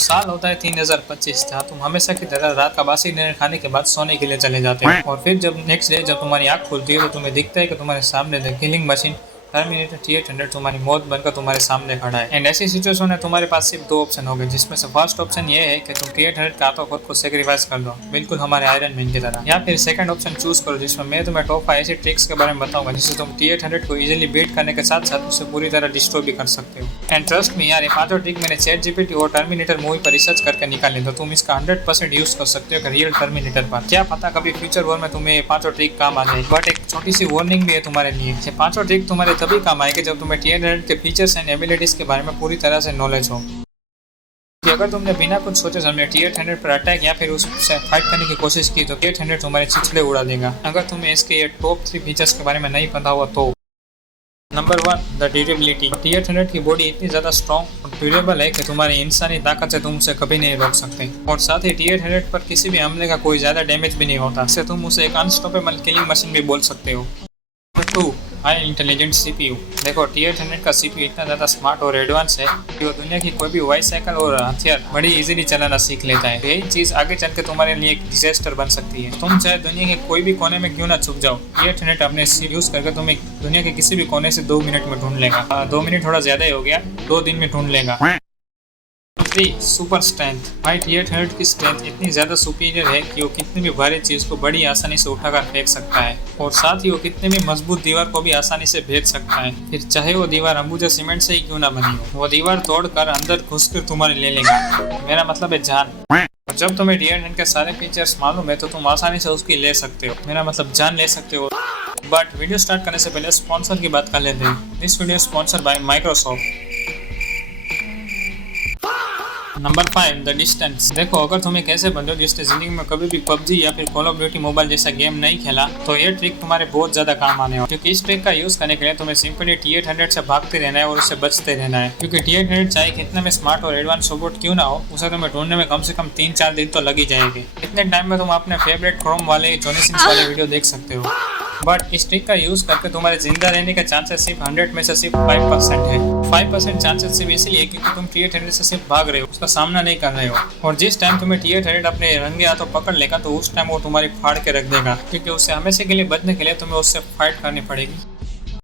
साल होता है 3025 जहाँ तुम हमेशा की तरह रात का बासी डिनर खाने के बाद सोने के लिए चले जाते हो और फिर जब नेक्स्ट डे जब तुम्हारी आँख खुलती है तो तुम्हें दिखता है कि तुम्हारे सामने the killing machine terminator T-800 तुम्हारी मौत बनकर तुम्हारे सामने खड़ा है। एंड ऐसी सिचुएशन में तुम्हारे पास सिर्फ दो ऑप्शन होंगे, जिसमें से फर्स्ट ऑप्शन ये है कि तुम T-800 का तो खुद को सेक्रीफाइस कर दो, बिल्कुल हमारे आयरन मैन की तरह, या फिर सेकंड ऑप्शन चूज करो जिसमें मैं तुम्हें टॉप 5 ऐसी ट्रिक्स के बारे में बताऊंगा जिससे तुम T-800 को इजीली बीट करने के साथ साथ उसे पूरी तरह डिस्ट्रॉय भी कर सकते हो। एंड ट्रस्ट मी यार, ये पांचों ट्रिक मैंने ChatGPT और टर्मिनेटर मूवी पर रिसर्च करके निकाले, तो तुम इसका 100% यूज कर सकते हो रियल टर्मिनेटर पर। क्या पता कभी फ्यूचर वॉर में तुम्हें ये पांचों ट्रिक काम आ जाए। बट एक छोटी सी वार्निंग भी है तुम्हारे लिए, ये पांचों ट्रिक तुम्हारे तभी काम आएगी जब तुम्हें T-800 के फीचर्स एंड एबिलिटीज के बारे में पूरी तरह से नॉलेज हो। कि अगर तुमने बिना कुछ सोचे समझे T-800 पर अटैक या फिर उससे फाइट करने की कोशिश की तो T-800 तुम्हारे चिथड़े उड़ा देगा। अगर तुम्हें इसके ये टॉप 3 फीचर्स के बारे में नहीं पता हुआ तो नंबर 1, द ड्यूरेबिलिटी। T-800 की बॉडी इतनी ज़्यादा स्ट्रॉन्ग और ड्यूरेबल है कि तुम्हारी इंसानी ताकत से तुम उसे कभी नहीं रोक सकते, और साथ ही T-800 पर किसी भी हमले का कोई ज़्यादा डैमेज भी नहीं होता, इससे तुम उसे एक अनस्टॉपेबल किलिंग मशीन भी बोल सकते हो। Number 2, high intelligent CPU। देखो T-800 का CPU इतना ज़्यादा स्मार्ट और एडवांस है कि वो दुनिया की कोई भी बाइसाइकिल और हथियार बड़ी इजीली चलाना सीख लेता है। यही चीज़ आगे चल के तुम्हारे लिए एक डिजास्टर बन सकती है। तुम चाहे दुनिया के कोई भी कोने में क्यों ना छुप जाओ, T-800 अपने CPU यूज़ करके तुम्हें दुनिया के किसी भी कोने से 2 मिनट में ढूंढ लेगा। 2 मिनट थोड़ा ज़्यादा ही हो गया, 2 दिन में ढूंढ लेगा। 3, सुपर स्ट्रेंथ। भाई T-800 की स्ट्रेंथ इतनी ज़्यादा सुपीरियर है कि वो कितनी भी भारी चीज़ को बड़ी आसानी से उठाकर फेंक सकता है, और साथ ही वो कितनी भी मजबूत दीवार को भी आसानी से भेद सकता है, फिर चाहे वो दीवार अंबुजा सीमेंट से ही क्यों ना बनी हो। वो दीवार तोड़कर अंदर घुसकर तुम्हारे ले लेगा, मेरा मतलब है जान। और जब तुम्हें T-800 के सारे फीचर्स मालूम है तो तुम आसानी से उसकी ले सकते हो, मेरा मतलब जान ले सकते हो। बट वीडियो स्टार्ट करने से पहले स्पॉन्सर की बात कर लेते हैं। This video sponsor by Microsoft. Number 5, the distance. देखो अगर तुम एक ऐसे बंदे हो जिसने जिंदगी में कभी भी PUBG या फिर कॉल ऑफ ड्यूटी मोबाइल जैसा गेम नहीं खेला तो ये ट्रिक तुम्हारे बहुत ज्यादा काम आने वाला है, क्योंकि इस ट्रिक का यूज करने के लिए तुम्हें सिंपली T-800 से भागते रहना है और उससे बचते रहना है। क्योंकि T-800 चाहे कितने में स्मार्ट और एडवांस रोबोट क्यों ना हो, उसे तुम्हें ढूंढने में कम से कम 3-4 दिन तो लग ही जाएंगे। इतने टाइम में तुम अपने फेवरेट क्रोम वाले जॉनी सिंस वाले वीडियो देख सकते हो। बट इस ट्रिक का यूज करके तुम्हारे जिंदा रहने के चांसेस सिर्फ 100 में से सिर्फ 5% है। 5% चांसेस सिर्फ इसलिए क्योंकि तुम T-800 से सिर्फ भाग रहे हो, उसका सामना नहीं कर रहे हो। और जिस टाइम तुम्हें T-800 अपने रंगे हाथों पकड़ लेगा तो उस टाइम वो तुम्हारी फाड़ के रख देगा, क्योंकि उससे हमेशा के लिए बचने के लिए तुम्हें उससे फाइट करनी पड़ेगी।